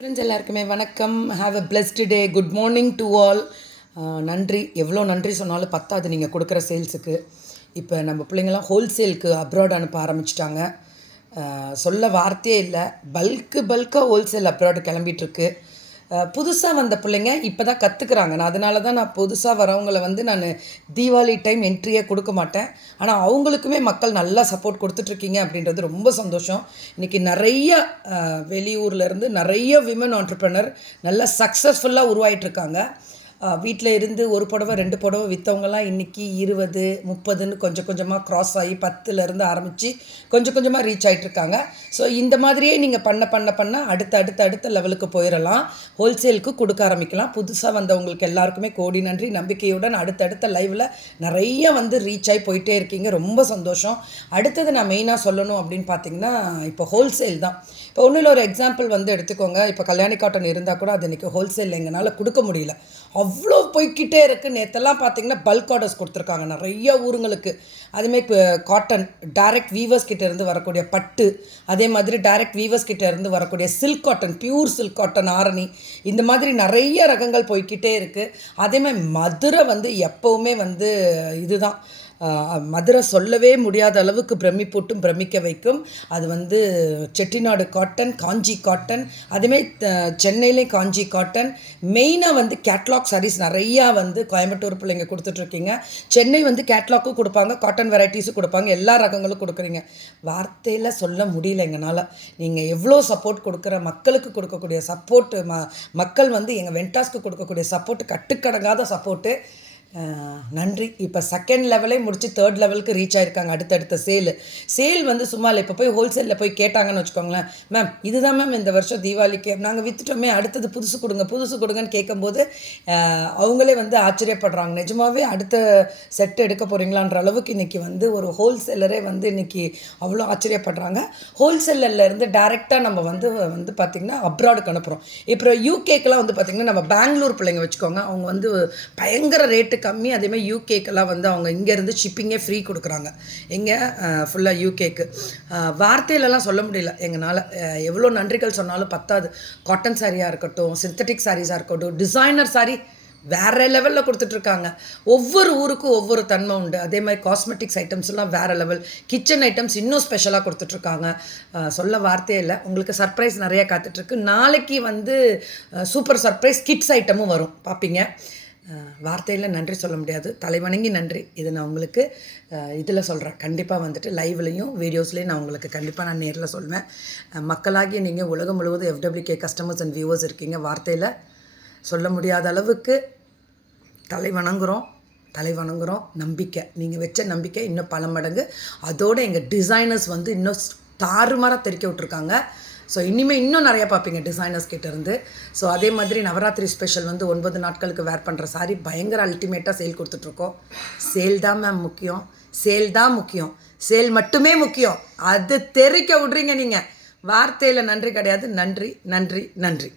Friends எல்லாருக்குமே வணக்கம். Have a pleasant day good morning to all நன்றி. எவ்வளோ நன்றி சொன்னாலும் பத்தாது நீங்கள் கொடுக்குற சேல்ஸுக்கு. இப்போ நம்ம பிள்ளைங்களாம் ஹோல்சேலுக்கு அப்ராட் அனுப்ப ஆரம்பிச்சிட்டாங்க. சொல்ல வார்த்தையே இல்லை. பல்க்கு பல்காக ஹோல்சேல் அப்ராடு கிளம்பிட்டுருக்கு புதுசாக வந்த பிள்ளைங்க இப்போ தான் கற்றுக்குறாங்க நான் அதனால தான் நான் புதுசாக வரவங்களை வந்து நான் தீபாவளி டைம் என்ட்ரியே கொடுக்க மாட்டேன். ஆனால் அவங்களுக்குமே மக்கள் நல்லா சப்போர்ட் கொடுத்துட்ருக்கீங்க அப்படின்றது ரொம்ப சந்தோஷம். இன்றைக்கி நிறைய வெளியூர்லேருந்து நிறைய விமன் ஆண்டர்ப்ரனர் நல்லா சக்ஸஸ்ஃபுல்லாக உருவாயிட்ருக்காங்க. வீட்டில் இருந்து ஒரு புடவை ரெண்டு புடவை விற்றவங்கலாம் இன்றைக்கி இருபது முப்பதுன்னு கொஞ்சம் கொஞ்சமாக க்ராஸ் ஆகி பத்துலேருந்து ஆரம்பித்து கொஞ்சம் கொஞ்சமாக ரீச் ஆகிட்ருக்காங்க ஸோ இந்த மாதிரியே நீங்கள் பண்ண பண்ண பண்ண அடுத்த அடுத்த அடுத்த லெவலுக்கு போயிடலாம் ஹோல்சேலுக்கு கொடுக்க ஆரம்பிக்கலாம். புதுசாக வந்தவங்களுக்கு எல்லாருக்குமே கோடி நன்றி நம்பிக்கையுடன் அடுத்தடுத்த லைவில் நிறைய வந்து ரீச் ஆகி போயிட்டே இருக்கீங்க. ரொம்ப சந்தோஷம். அடுத்தது நான் மெயினாக சொல்லணும் அப்படின்னு பார்த்தீங்கன்னா இப்போ ஹோல்சேல் தான். இப்போ ஒன்றில் ஒரு எக்ஸாம்பிள் வந்து எடுத்துக்கோங்க. இப்போ கல்யாணி காட்டன் இருந்தால் கூட அது இன்றைக்கி ஹோல்சேல் எங்களால் கொடுக்க முடியல. அவ்வளோ போய்க்கிட்டே இருக்குது நேற்றெல்லாம் பார்த்தீங்கன்னா பல்க் ஆர்டர்ஸ் கொடுத்துருக்காங்க. நிறைய ஊருங்களுக்கு. அதுமாரி இப்போ காட்டன் டைரக்ட் வீவர்ஸ் கிட்டேருந்து வரக்கூடிய பட்டு அதே மாதிரி டைரக்ட் வீவர்ஸ் கிட்டேருந்து வரக்கூடிய silk cotton pure silk cotton Arani இந்த மாதிரி நிறைய ரகங்கள் போய்கிட்டே இருக்குது அதேமாதிரி மதுரை வந்து எப்போவுமே வந்து இதுதான். மதுரை சொல்லவே முடியாத அளவுக்கு பிரமிப்பூட்டும் பிரமிக்க வைக்கும். அது வந்து செட்டிநாடு காட்டன் காஞ்சி காட்டன். அதேமாதிரி சென்னையிலேயும் காஞ்சி காட்டன். மெயினாக வந்து கேட்லாக் சாரீஸ் நிறையா வந்து கோயம்புத்தூர் பிள்ளைங்க கொடுத்துட்ருக்கீங்க. சென்னை வந்து கேட்லாக்கும் கொடுப்பாங்க காட்டன் வெரைட்டிஸும் கொடுப்பாங்க எல்லா ரகங்களும் கொடுக்குறீங்க. வார்த்தையில் சொல்ல முடியல எங்களால் நீங்கள் எவ்வளோ சப்போர்ட் கொடுக்குற மக்களுக்கு கொடுக்கக்கூடிய சப்போர்ட்டு ம மக்கள் வந்து எங்கள் வெண்டாஸ்க்கு கொடுக்கக்கூடிய சப்போர்ட்டு கட்டுக்கடங்காத சப்போர்ட்டு நன்றி. இப்போ செகண்ட் லெவலே முடித்து தேர்ட் லெவலுக்கு ரீச் ஆயிருக்காங்க அடுத்தடுத்த சேல் சேல் வந்து சும்மா இல்லை இப்போ போய் ஹோல்சேலில் போய் கேட்டாங்கன்னு வச்சுக்கோங்களேன். மேம் இதுதான் மேம் இந்த வருஷம் தீபாவளிக்கு. நாங்கள் விற்றுட்டோமே அடுத்தது புதுசு கொடுங்க புதுசு கொடுங்கன்னு கேட்கும்போது அவங்களே வந்து ஆச்சரியப்படுறாங்க. நிஜமாவே அடுத்த செட் எடுக்க போகிறீங்களான்ற அளவுக்கு இன்றைக்கி வந்து ஒரு ஹோல்சேலரே வந்து இன்றைக்கி அவ்வளோ ஆச்சரியப்படுறாங்க. ஹோல்சேலர்லேருந்து டேரெக்டாக நம்ம வந்து வந்து பார்த்திங்கன்னா அப்ராடுக்கு அனுப்புகிறோம் இப்போ யூகேக்கெலாம் வந்து பார்த்திங்கன்னா நம்ம பெங்களூர் பிள்ளைங்க வச்சுக்கோங்க. அவங்க வந்து பயங்கர ரேட்டுக்கு கம்மி. அதேமாதிரி யூகேக்கெல்லாம் வந்து அவங்க இங்கேருந்து ஷிப்பிங்கே ஃப்ரீ கொடுக்குறாங்க. எங்கே ஃபுல்லாக யூகேக்கு வார்த்தையிலலாம் சொல்ல முடியல. எங்களால் எவ்வளோ நன்றிகள் சொன்னாலும் பத்தாது. காட்டன் சாரியாக இருக்கட்டும் சிந்தட்டிக் சாரீஸாக இருக்கட்டும் டிசைனர் சாரி வேறு லெவலில் கொடுத்துட்ருக்காங்க. ஒவ்வொரு ஊருக்கும் ஒவ்வொரு தன்மை உண்டு. அதே மாதிரி காஸ்மெட்டிக்ஸ் ஐட்டம்ஸ்லாம் வேறு லெவல் கிச்சன் ஐட்டம்ஸ் இன்னும் ஸ்பெஷலாக கொடுத்துட்ருக்காங்க. சொல்ல வார்த்தையே இல்லை. உங்களுக்கு சர்ப்ரைஸ் நிறைய காத்துட்ருக்கு. நாளைக்கு வந்து சூப்பர் சர்ப்ரைஸ் கிட்ஸ் ஐட்டமும் வரும். பார்ப்பீங்க வார்த்தையில் நன்றி சொல்ல முடியாது. தலைவணங்கி நன்றி. இது நான் உங்களுக்கு இதில் சொல்கிறேன் கண்டிப்பாக வந்துட்டு லைவ்லையும் வீடியோஸ்லேயும் நான் உங்களுக்கு கண்டிப்பாக நான் நேரில் சொல்வேன். மக்களாகிய நீங்கள் உலகம் முழுவதும் எஃப்டபிள்யூகே கஸ்டமர்ஸ் அண்ட் வியூவர்ஸ் இருக்கீங்க. வார்த்தையில் சொல்ல முடியாத அளவுக்கு தலை வணங்குகிறோம் தலை வணங்குகிறோம் நம்பிக்கை. நீங்கள் வச்ச நம்பிக்கை இன்னும் பல மடங்கு. அதோடு எங்கள் டிசைனர்ஸ் வந்து இன்னும் தாறுமாறாக தெறிக்க விட்ருக்காங்க ஸோ இனிமேல் இன்னும் நிறையா பார்ப்பீங்க டிசைனர்ஸ் கிட்டேருந்து ஸோ அதே மாதிரி நவராத்திரி ஸ்பெஷல் வந்து ஒன்பது நாட்களுக்கு வேர் பண்ணுற சாரி பயங்கர அல்டிமேட்டாக சேல் கொடுத்துட்ருக்கோம். சேல் தான் மேம் முக்கியம். சேல் தான் முக்கியம். சேல் மட்டுமே முக்கியம். அது தெரிக்க விட்றீங்க நீங்கள் வார்த்தையில் நன்றி கிடையாது. நன்றி நன்றி நன்றி.